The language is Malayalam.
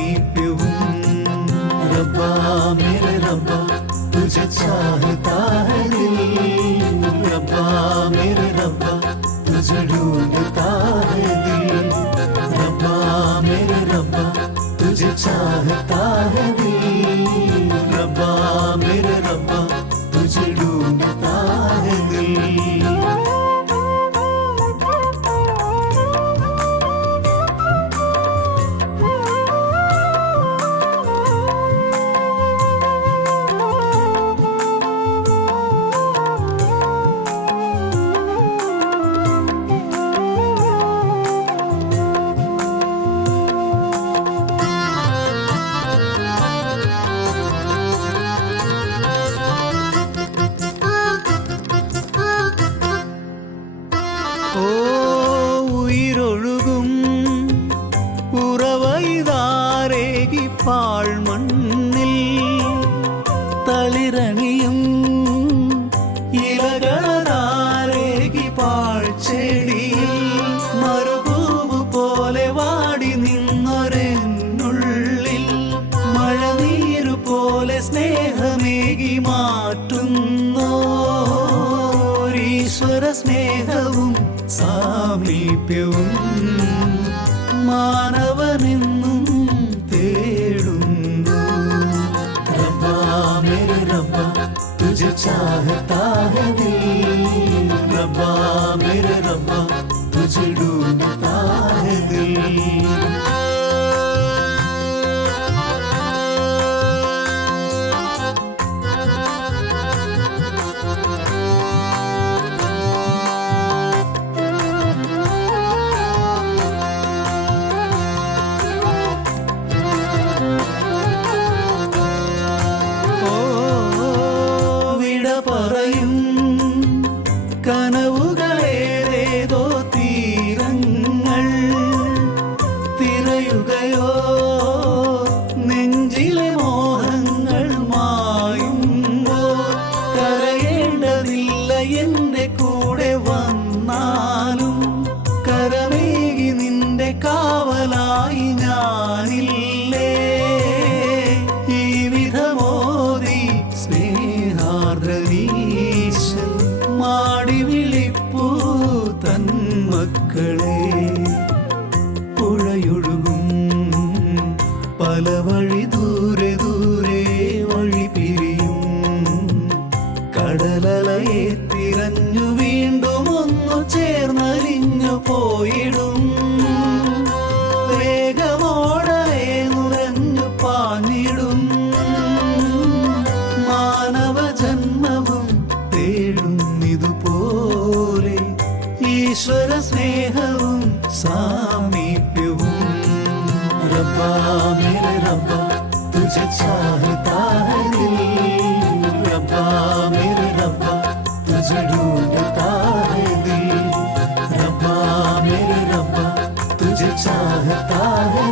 सामीप्यവും रब्बा मेरे रब्बा तुझे चाहता है दिल रब्बा मेरे रब्बा तुझे ढूंढता है दिल रब्बा मेरे रब्बा तुझे चाहता है दिल रब्बा मेरे रब्बा तुझे ढूंढता है दिल ഉയിരൊഴുകും ഉറവൈതാരേകി പാഴ്മണ്ണിൽ തളിരണിയും ഇലകളാരേകി പാഴ്ചെടിയിൽ മറുപൂവ് പോലെ വാടി നിന്നൊരെന്നുള്ളിൽ മഴനീരു പോലെ സ്നേഹമേകി മാറ്റുന്നോ ഈശ്വര സ്നേഹവും സാമീപ്യവും മാനവനെന്നും തേടുന്നു रब्बा मेरे रब्बा तुझे चाहता है दिल रब्बा मेरे रब्बा तुझे ढूंढता है दिल പറയും കനവുകളേതേതോ തീരങ്ങൾ തിരയുകയോ നെഞ്ചിലെ മോഹങ്ങൾ മായുമ്പോൾ കരയേണ്ടതില്ല എൻ്റെ കൂടെ വന്നാലും കരമേകി നിന്റെ കാവലായി ഞാനില്ലേ ഈ വിധമോദി സ്നേഹാർദ്രനീശൻ മാടി വിളിപ്പൂ തൻ മക്കളെ പുഴയൊഴുകും പല വഴി ദൂരെ ദൂരെ വഴി പിരിയും കടലലയെ തിരഞ്ഞു വീണ്ടും ഒന്നു ചേർന്നലിഞ്ഞു പോയിടും വേഗമോടെ നുരഞ്ഞു പാഞ്ഞിടും മാനവജന്മവും തേടുന്നിതുപോലെ ഈശ്വര സ്നേഹവും സാമീപ്യവും रब्बा मेरे रब्बा तुझे चाहता है दिल रब्बा मेरे रब्बा तुझे ढूंढता है दिल रब्बा मेरे रब्बा तुझे चाहता है